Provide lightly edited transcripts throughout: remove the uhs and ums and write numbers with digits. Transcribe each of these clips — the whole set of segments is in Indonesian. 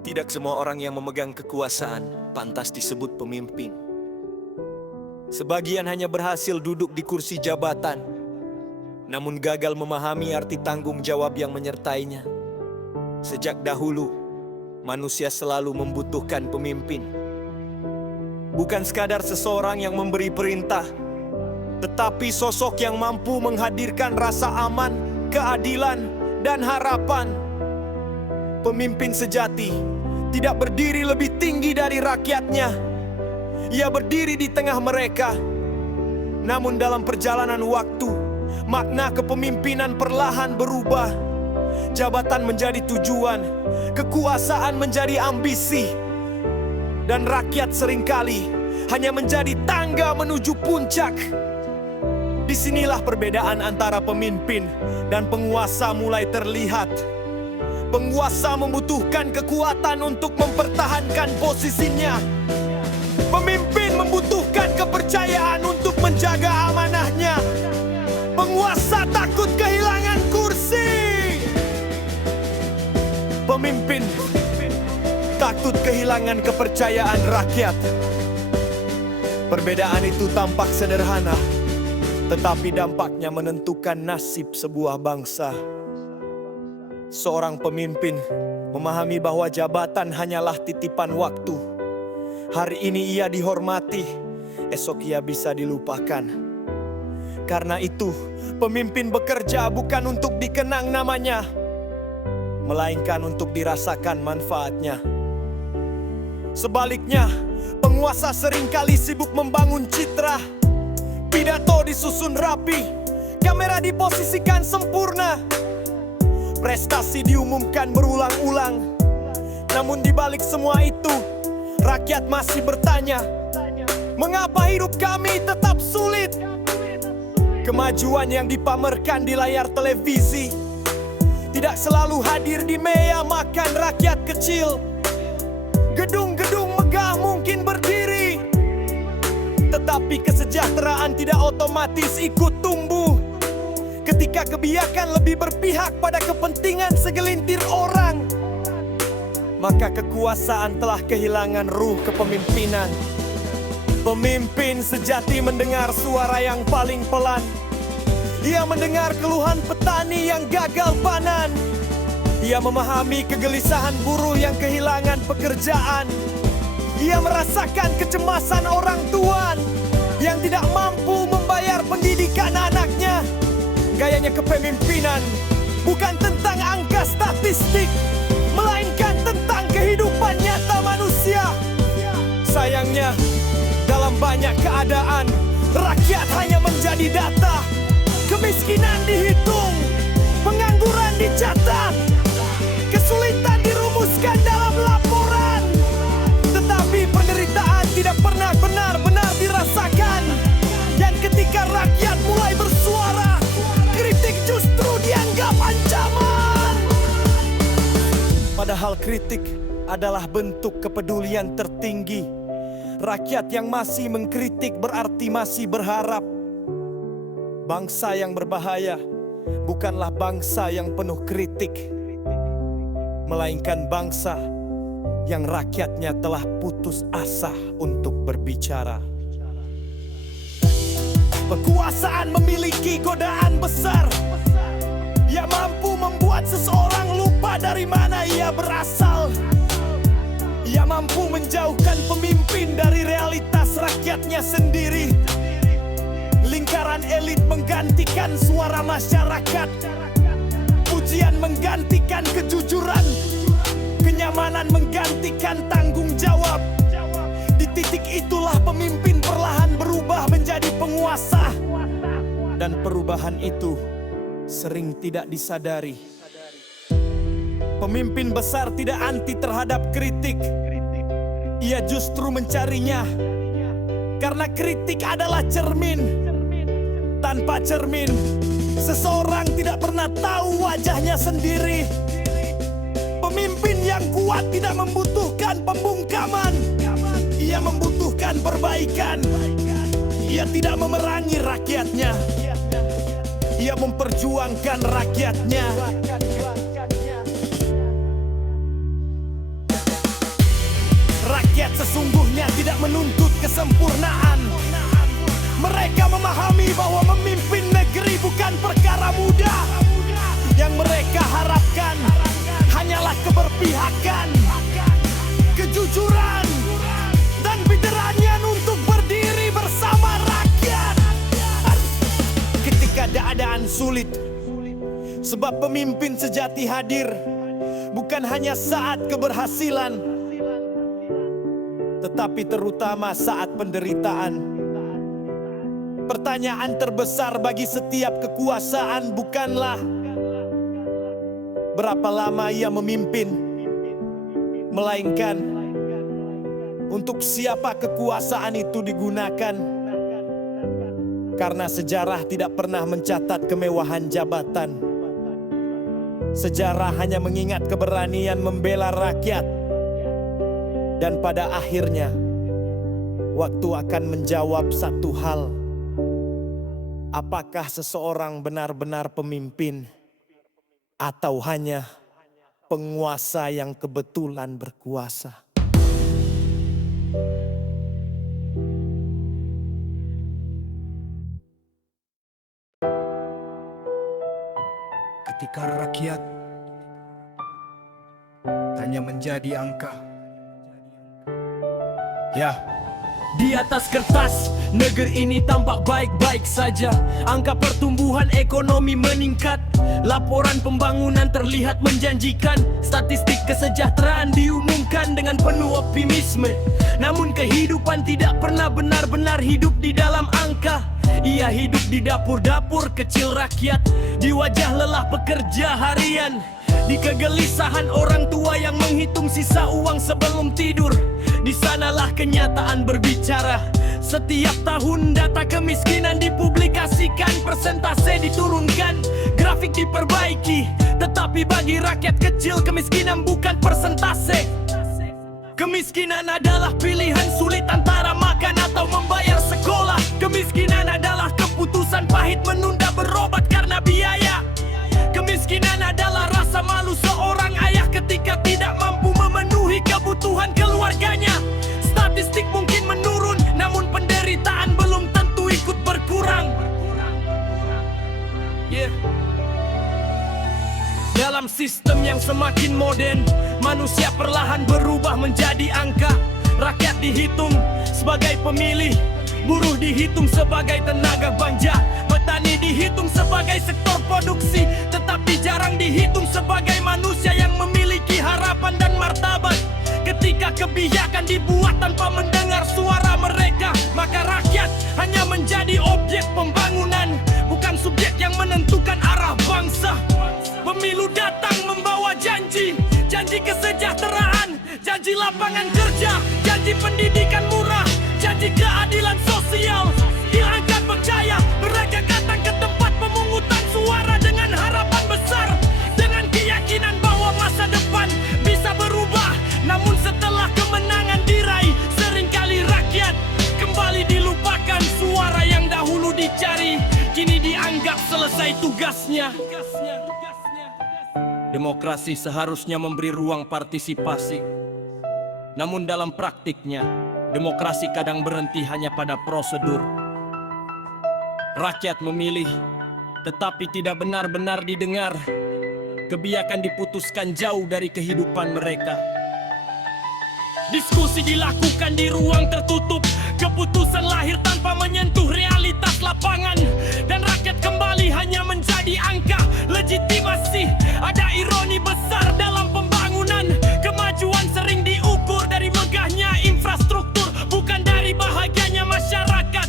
Tidak semua orang yang memegang kekuasaan pantas disebut pemimpin. Sebagian hanya berhasil duduk di kursi jabatan, namun gagal memahami arti tanggung jawab yang menyertainya. Sejak dahulu, manusia selalu membutuhkan pemimpin. Bukan sekadar seseorang yang memberi perintah, tetapi sosok yang mampu menghadirkan rasa aman, keadilan, dan harapan. Pemimpin sejati tidak berdiri lebih tinggi dari rakyatnya. Ia berdiri di tengah mereka. Namun dalam perjalanan waktu, makna kepemimpinan perlahan berubah. Jabatan menjadi tujuan, kekuasaan menjadi ambisi, dan rakyat seringkali hanya menjadi tangga menuju puncak. Disinilah perbedaan antara pemimpin dan penguasa mulai terlihat. Penguasa membutuhkan kekuatan untuk mempertahankan posisinya. Pemimpin membutuhkan kepercayaan untuk menjaga amanahnya. Penguasa takut kehilangan kursi. Pemimpin takut kehilangan kepercayaan rakyat. Perbedaan itu tampak sederhana, tetapi dampaknya menentukan nasib sebuah bangsa. Seorang pemimpin memahami bahwa jabatan hanyalah titipan waktu. Hari ini ia dihormati, esok ia bisa dilupakan. Karena itu, pemimpin bekerja bukan untuk dikenang namanya, melainkan untuk dirasakan manfaatnya. Sebaliknya, penguasa seringkali sibuk membangun citra. Pidato disusun rapi, kamera diposisikan sempurna, prestasi diumumkan berulang-ulang. Namun di balik semua itu, rakyat masih bertanya, mengapa hidup kami tetap sulit? Kemajuan yang dipamerkan di layar televisi tidak selalu hadir di meja makan rakyat kecil. Gedung-gedung megah mungkin berdiri, tetapi kesejahteraan tidak otomatis ikut tumbuh. Ketika kebijakan lebih berpihak pada kepentingan segelintir orang, maka kekuasaan telah kehilangan ruh kepemimpinan. Pemimpin sejati mendengar suara yang paling pelan. Ia mendengar keluhan petani yang gagal panen. Ia memahami kegelisahan buruh yang kehilangan pekerjaan. Ia merasakan kecemasan orang tua yang tidak mampu membayar pendidikan anaknya. Gayanya kepemimpinan bukan tentang angka statistik, melainkan tentang kehidupan nyata manusia. Sayangnya, dalam banyak keadaan, rakyat hanya menjadi data. Kemiskinan dihitung, pengangguran dicatat, kesulitan dirumuskan dalam laporan. Tetapi penderitaan tidak pernah benar-benar dirasakan. Dan ketika rakyat mulai bersuara, kritik justru dianggap ancaman. Padahal kritik adalah bentuk kepedulian tertinggi. Rakyat yang masih mengkritik berarti masih berharap. Bangsa yang berbahaya bukanlah bangsa yang penuh kritik, melainkan bangsa yang rakyatnya telah putus asa untuk berbicara. Kekuasaan memiliki godaan besar. Ia mampu membuat seseorang lupa dari mana ia berasal. Ia mampu menjauhkan pemimpin dari realitas rakyatnya sendiri. Lingkaran elit menggantikan suara masyarakat. Pujian menggantikan kejujuran. Kenyamanan menggantikan tanggung jawab. Di titik itulah pemimpin perlahan berubah menjadi penguasa. Dan perubahan itu sering tidak disadari. Pemimpin besar tidak anti terhadap kritik. Ia justru mencarinya. Karena kritik adalah cermin. Tanpa cermin, seseorang tidak pernah tahu wajahnya sendiri. Pemimpin yang kuat tidak membutuhkan pembungkaman. Ia membutuhkan perbaikan. Ia tidak memerangi rakyatnya. Ia memperjuangkan rakyatnya. Rakyat sesungguhnya tidak menuntut kesempurnaan. Mereka memahami bahwa memimpin negeri bukan perkara mudah. Yang mereka harapkan hanyalah keberpihakan, kejujuran, dan pikirannya untuk berdiri bersama rakyat ketika keadaan sulit. Sebab pemimpin sejati hadir bukan hanya saat keberhasilan, tetapi terutama saat penderitaan. Pertanyaan terbesar bagi setiap kekuasaan bukanlah berapa lama ia memimpin, melainkan untuk siapa kekuasaan itu digunakan. Karena sejarah tidak pernah mencatat kemewahan jabatan. Sejarah hanya mengingat keberanian membela rakyat. Dan pada akhirnya, waktu akan menjawab satu hal. Apakah seseorang benar-benar pemimpin atau hanya penguasa yang kebetulan berkuasa? Ketika rakyat hanya menjadi angka. Di atas kertas, negeri ini tampak baik-baik saja. Angka pertumbuhan ekonomi meningkat, laporan pembangunan terlihat menjanjikan, statistik kesejahteraan diumumkan dengan penuh optimisme. Namun kehidupan tidak pernah benar-benar hidup di dalam angka. Ia hidup di dapur-dapur kecil rakyat, di wajah lelah pekerja harian, di kegelisahan orang tua yang menghitung sisa uang sebelum tidur. Di sanalah kenyataan berbicara. Setiap tahun data kemiskinan dipublikasikan, persentase diturunkan, grafik diperbaiki. Tetapi bagi rakyat kecil kemiskinan bukan persentase. Kemiskinan adalah pilihan sulit antara makan atau membayar sekolah. Kemiskinan adalah keputusan pahit menunda berobat karena biaya. Kemiskinan adalah rasa malu seorang ayah ketika tidak mampu memenuhi kebutuhan keluarganya. Statistik mungkin menurun, namun penderitaan belum tentu ikut berkurang. Dalam sistem yang semakin modern, manusia perlahan berubah menjadi angka. Rakyat dihitung sebagai pemilih, buruh dihitung sebagai tenaga banja, petani dihitung sebagai sektor produksi, tetapi jarang dihitung sebagai manusia yang memiliki harapan dan martabat. Ketika kebijakan dibuat tanpa mendengar suara mereka, maka rakyat hanya menjadi objek pembangunan, bukan subjek yang menentukan arah bangsa. Pemilu datang membawa janji, janji kesejahteraan, janji lapangan kerja, janji pendidikan murah, janji keadilan sosial. Diangkat percaya, mereka datang ke tempat pemungutan suara dengan harapan besar, dengan keyakinan bahwa masa depan bisa berubah. Namun setelah kemenangan diraih, seringkali rakyat kembali dilupakan. Suara yang dahulu dicari, kini dianggap selesai tugasnya. Demokrasi seharusnya memberi ruang partisipasi. Namun dalam praktiknya, demokrasi kadang berhenti hanya pada prosedur. Rakyat memilih, tetapi tidak benar-benar didengar. Kebijakan diputuskan jauh dari kehidupan mereka. Diskusi dilakukan di ruang tertutup, keputusan lahir tanpa menyentuh realitas lapangan. Dan rakyat kembali hanya menjadi angka legitimasi. Ada ironi besar dalam pembangunan. Kemajuan sering diukur dari megahnya infrastruktur, bukan dari bahagianya masyarakat.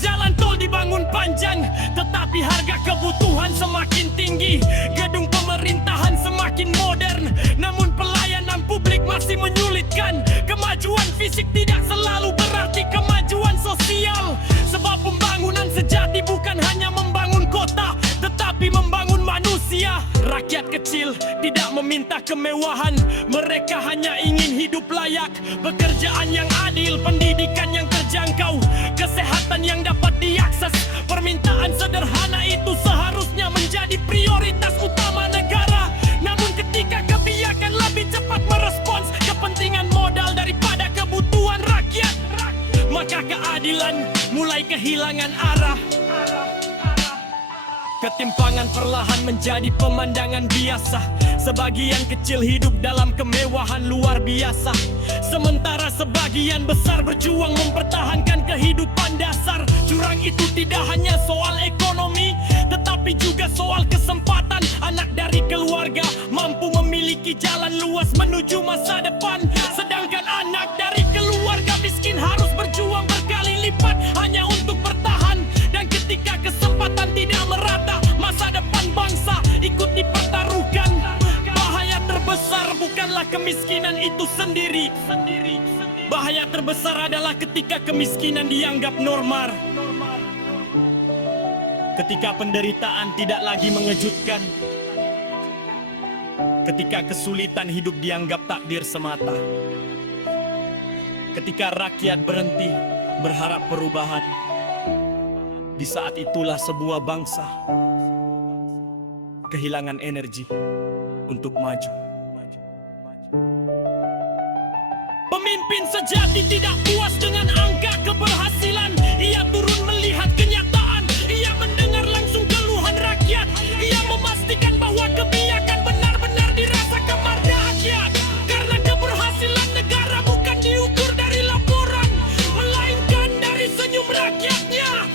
Jalan tol dibangun panjang, tetapi harga kebutuhan semakin tinggi. Gedung pemerintahan semakin modern, namun pelayanan publik masih menyulitkan. Kemajuan fisik tidak selalu berarti kemajuan sosial. Sebab pembangunan sejati bukan hanya membangun kota, tetapi membangun manusia. Rakyat kecil tidak meminta kemewahan, mereka hanya ingin hidup layak, pekerjaan yang adil, pendidikan yang terjangkau, kesehatan yang dapat diakses. Permintaan sederhana itu seharusnya menjadi prioritas utama negara. Namun ketika kebijakan lebih cepat merespons kepentingan modal daripada kebutuhan keadilan mulai kehilangan arah. Ketimpangan perlahan menjadi pemandangan biasa. Sebagian kecil hidup dalam kemewahan luar biasa, sementara sebagian besar berjuang mempertahankan kehidupan dasar. Jurang itu tidak hanya soal ekonomi, tetapi juga soal kesempatan. Anak dari keluarga mampu memiliki jalan luas menuju masa depan, sedangkan anak dari keluarga miskin harus berjuang berkali lipat hanya untuk bertahan. Dan ketika kesempatan tidak merata, masa depan bangsa ikut dipertaruhkan. Bahaya terbesar bukanlah kemiskinan itu sendiri. Bahaya terbesar adalah ketika kemiskinan dianggap normal. Ketika penderitaan tidak lagi mengejutkan. Ketika kesulitan hidup dianggap takdir semata. Ketika rakyat berhenti berharap perubahan. Di saat itulah sebuah bangsa kehilangan energi untuk maju. Pemimpin sejati tidak puas dengan angka keberhasilan. Ia turun melihat kenyataan. Ia mendengar langsung keluhan rakyat. Ia memastikan bahwa kebijakan benar-benar dirasakan rakyat. Karena keberhasilan negara bukan diukur dari laporan, melainkan dari senyum rakyatnya.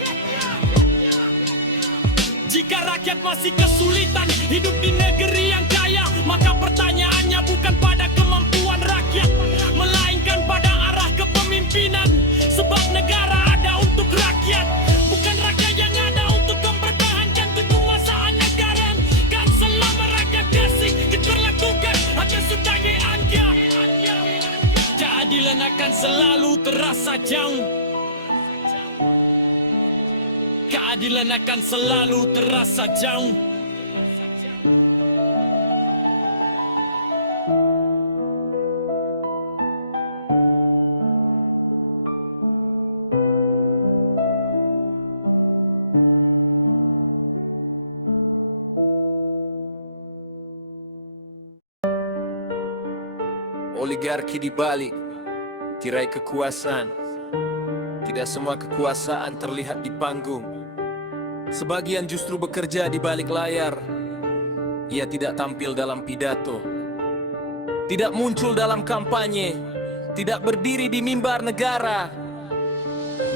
Jika rakyat masih kesulitan hidup di negeri yang kaya, maka pertanyaannya bukan pada kemampuan rakyat, melainkan pada arah kepemimpinan. Sebab negara ada untuk rakyat, bukan rakyat yang ada untuk mempertahankan kekuasaan negara. Kan selama rakyat kasih diperlakukan hanya sebagai angka, keadilan akan selalu terasa jauh. Keadilan akan selalu terasa jauh. Oligarki dibalik tirai kekuasaan. Tidak semua kekuasaan terlihat di panggung. Sebagian justru bekerja di balik layar. Ia tidak tampil dalam pidato, tidak muncul dalam kampanye, tidak berdiri di mimbar negara.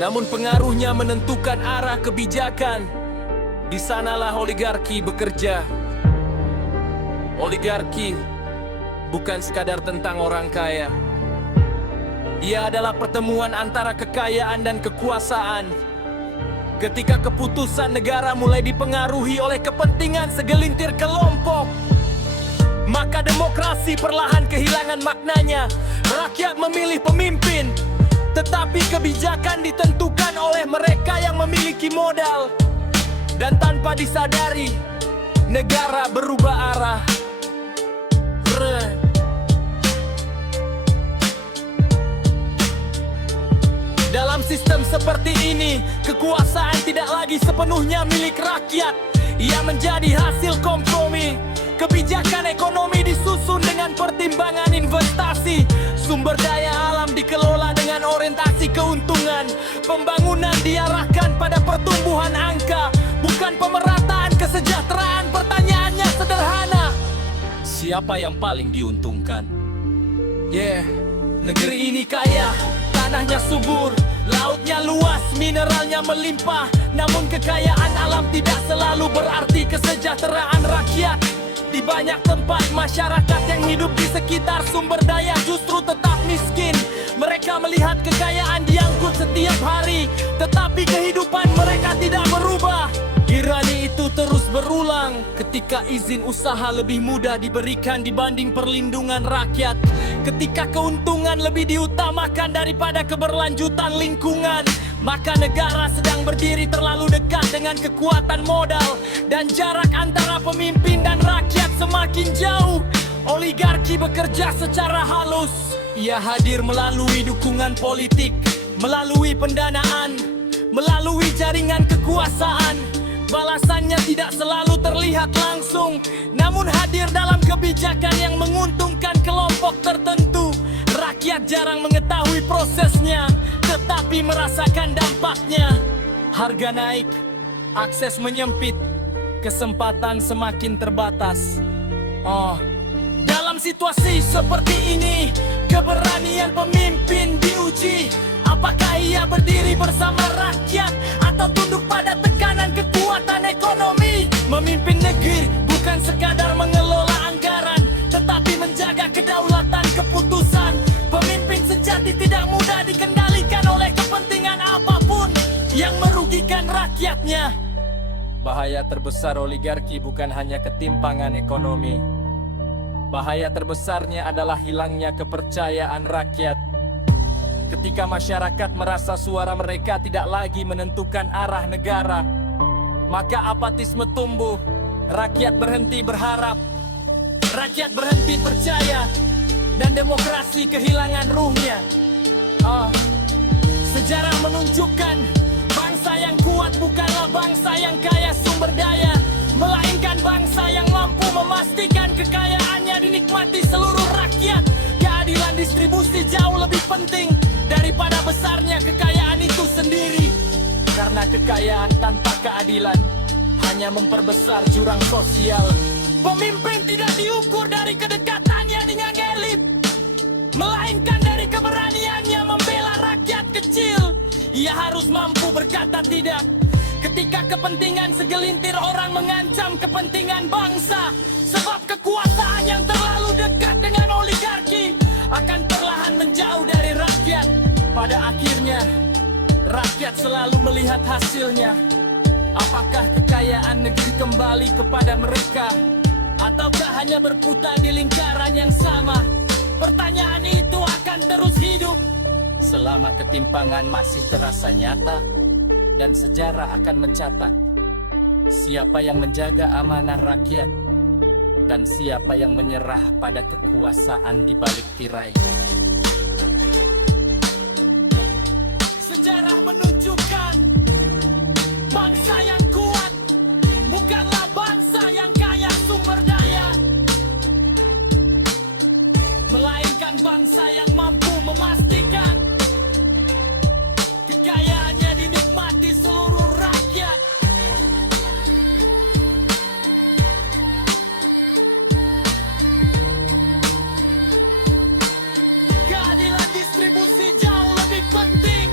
Namun pengaruhnya menentukan arah kebijakan. Di sanalah oligarki bekerja. Oligarki bukan sekadar tentang orang kaya. Ia adalah pertemuan antara kekayaan dan kekuasaan. Ketika keputusan negara mulai dipengaruhi oleh kepentingan segelintir kelompok, maka demokrasi perlahan kehilangan maknanya. Rakyat memilih pemimpin, tetapi kebijakan ditentukan oleh mereka yang memiliki modal. Dan tanpa disadari, negara berubah arah. Dalam sistem seperti ini, kekuasaan tidak lagi sepenuhnya milik rakyat. Ia menjadi hasil kompromi. Kebijakan ekonomi disusun dengan pertimbangan investasi. Sumber daya alam dikelola dengan orientasi keuntungan. Pembangunan diarahkan pada pertumbuhan angka, bukan pemerataan kesejahteraan. Pertanyaannya sederhana: siapa yang paling diuntungkan? Negeri ini kaya, tanahnya subur, lautnya luas, mineralnya melimpah. Namun kekayaan alam tidak selalu berarti kesejahteraan rakyat. Di banyak tempat, masyarakat yang hidup di sekitar sumber daya justru tetap miskin. Mereka melihat kekayaan diangkut setiap hari, tetapi kehidupan mereka tidak berubah. Ironi itu terus berulang ketika izin usaha lebih mudah diberikan dibanding perlindungan rakyat. Ketika keuntungan lebih diutamakan daripada keberlanjutan lingkungan, maka negara sedang berdiri terlalu dekat dengan kekuatan modal. Dan jarak antara pemimpin dan rakyat semakin jauh. Oligarki bekerja secara halus. Ia hadir melalui dukungan politik, melalui pendanaan, melalui jaringan kekuasaan. Balasannya tidak selalu terlihat langsung, namun hadir dalam kebijakan yang menguntungkan kelompok tertentu. Rakyat jarang mengetahui prosesnya, tetapi merasakan dampaknya. Harga naik, akses menyempit, kesempatan semakin terbatas. Dalam situasi seperti ini, keberanian pemimpin diuji. Apakah ia berdiri bersama rakyat atau tunduk pada tekanan kekuatan ekonomi? Memimpin negeri bukan sekadar mengelola anggaran, tetapi menjaga kedaulatan keputusan. Pemimpin sejati tidak mudah dikendalikan oleh kepentingan apapun yang merugikan rakyatnya. Bahaya terbesar oligarki bukan hanya ketimpangan ekonomi. Bahaya terbesarnya adalah hilangnya kepercayaan rakyat. Ketika masyarakat merasa suara mereka tidak lagi menentukan arah negara, maka apatisme tumbuh, rakyat berhenti berharap, rakyat berhenti percaya, dan demokrasi kehilangan ruhnya. Sejarah menunjukkan bangsa yang kuat bukanlah bangsa yang kaya sumber daya, melainkan bangsa yang mampu memastikan kekayaannya dinikmati seluruh rakyat. Keadilan distribusi jauh lebih penting daripada besarnya kekayaan itu sendiri. Karena kekayaan tanpa keadilan hanya memperbesar jurang sosial. Pemimpin tidak diukur dari kedekatannya dengan elit, melainkan dari keberaniannya membela rakyat kecil. Ia harus mampu berkata tidak ketika kepentingan segelintir orang mengancam kepentingan bangsa. Sebab kekuasaan yang terlalu dekat dengan oligarki akan perlahan menjauh dari rakyat. Pada akhirnya, rakyat selalu melihat hasilnya. Apakah kekayaan negeri kembali kepada mereka, ataukah hanya berputar di lingkaran yang sama? Pertanyaan itu akan terus hidup selama ketimpangan masih terasa nyata, dan sejarah akan mencatat siapa yang menjaga amanah rakyat dan siapa yang menyerah pada kekuasaan di balik tirai. Sejarah menunjukkan bangsa yang kuat bukanlah bangsa yang kaya sumber daya, melainkan bangsa yang mampu memastikan kekayaannya dinikmati seluruh rakyat. Keadilan distribusi jauh lebih penting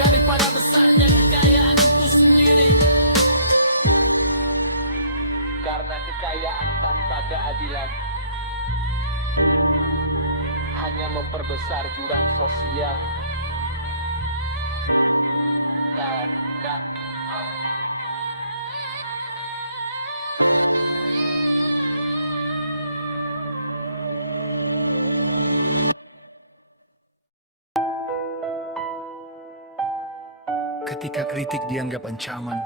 daripada besarnya kekayaan itu sendiri. Karena kekayaan tanpa keadilan hanya memperbesar jurang sosial. Ketika kritik dianggap ancaman,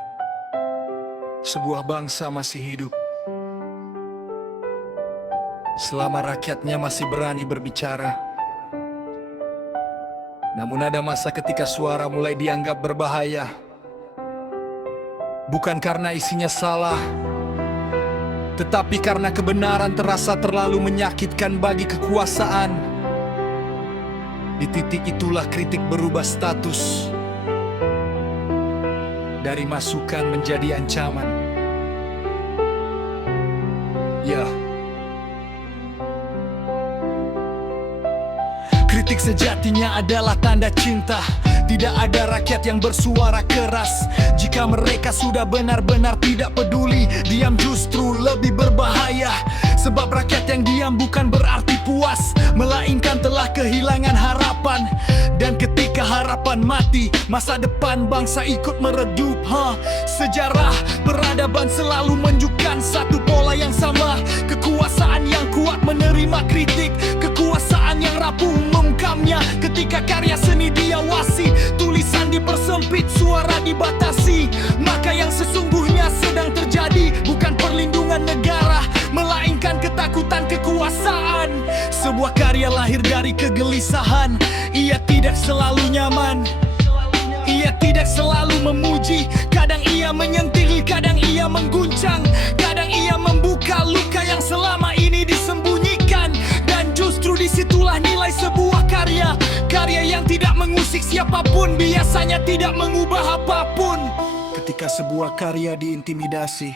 sebuah bangsa masih hidup selama rakyatnya masih berani berbicara. Namun ada masa ketika suara mulai dianggap berbahaya, bukan karena isinya salah, tetapi karena kebenaran terasa terlalu menyakitkan bagi kekuasaan. Di titik itulah kritik berubah status dari masukan menjadi ancaman. Ya, kritik sejatinya adalah tanda cinta. Tidak ada rakyat yang bersuara keras jika mereka sudah benar-benar tidak peduli. Diam justru lebih berbahaya, sebab rakyat yang diam bukan berarti puas, melainkan telah kehilangan harapan. Dan ketika harapan mati, masa depan bangsa ikut meredup. Sejarah peradaban selalu menunjukkan satu pola yang sama. Kekuasaan yang kuat menerima kritik, kekuasaan yang rapuh mengungkapnya. Ketika karya seni diawasi, tulisan dipersempit, suara dibatasi, maka yang sesungguhnya sedang terjadi bukan perlindungan negara, melainkan ketakutan kekuasaan. Sebuah karya lahir dari kegelisahan. Ia tidak selalu nyaman, ia tidak selalu memuji. Kadang ia menyentil, kadang ia mengguncang, kadang ia membuka luka yang selama ini pun biasanya tidak mengubah apapun. Ketika sebuah karya diintimidasi,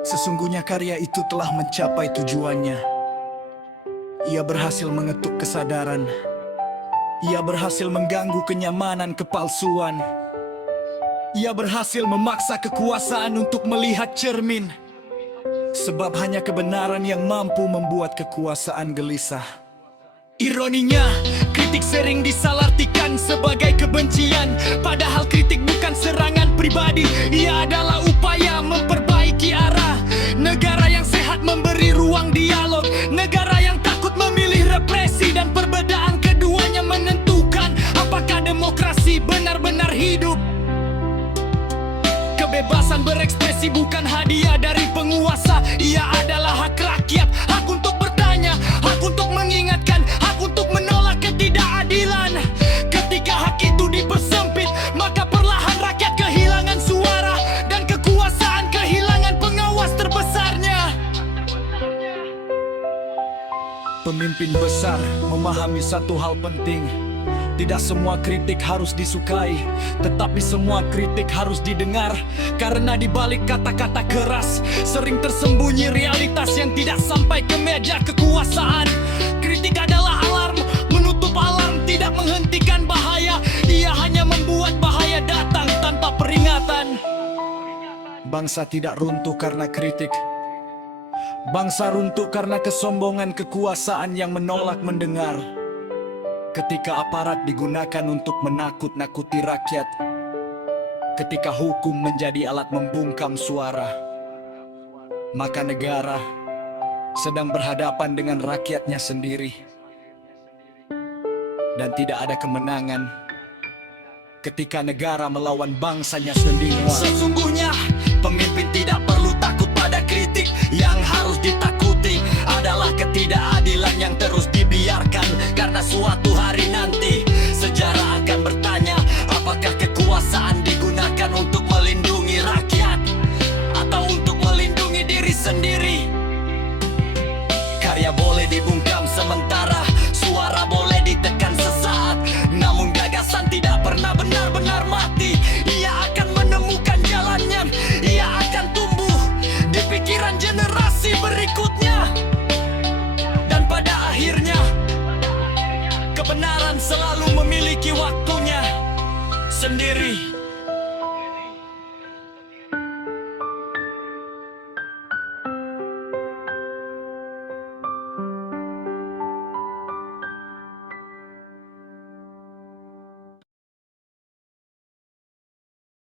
sesungguhnya karya itu telah mencapai tujuannya. Ia berhasil mengetuk kesadaran. Ia berhasil mengganggu kenyamanan kepalsuan. Ia berhasil memaksa kekuasaan untuk melihat cermin. Sebab hanya kebenaran yang mampu membuat kekuasaan gelisah. Ironinya, kritik sering disalahartikan sebagai kebencian. Padahal kritik bukan serangan pribadi. Ia adalah upaya memperbaiki arah. Negara yang sehat memberi ruang dialog. Negara yang takut memilih represi, dan perbedaan keduanya menentukan apakah demokrasi benar-benar hidup. Kebebasan berekspresi bukan hadiah dari penguasa. Ia adalah hak rakyat, hak untuk bertanya, hak untuk mengingatkan, hak untuk menolak ketidakadilan. Ketika hak itu dipersempit, maka perlahan rakyat kehilangan suara, dan kekuasaan kehilangan pengawas terbesarnya. Pemimpin besar memahami satu hal penting. Tidak semua kritik harus disukai, tetapi semua kritik harus didengar. Karena di balik kata-kata keras sering tersembunyi realitas yang tidak sampai ke meja kekuasaan. Kritik adalah alarm, menutup alarm, tidak menghentikan bahaya. Ia hanya membuat bahaya datang tanpa peringatan. Bangsa tidak runtuh karena kritik. Bangsa runtuh karena kesombongan kekuasaan yang menolak mendengar. Ketika aparat digunakan untuk menakut-nakuti rakyat, ketika hukum menjadi alat membungkam suara, maka negara sedang berhadapan dengan rakyatnya sendiri. Dan tidak ada kemenangan ketika negara melawan bangsanya sendiri. Sesungguhnya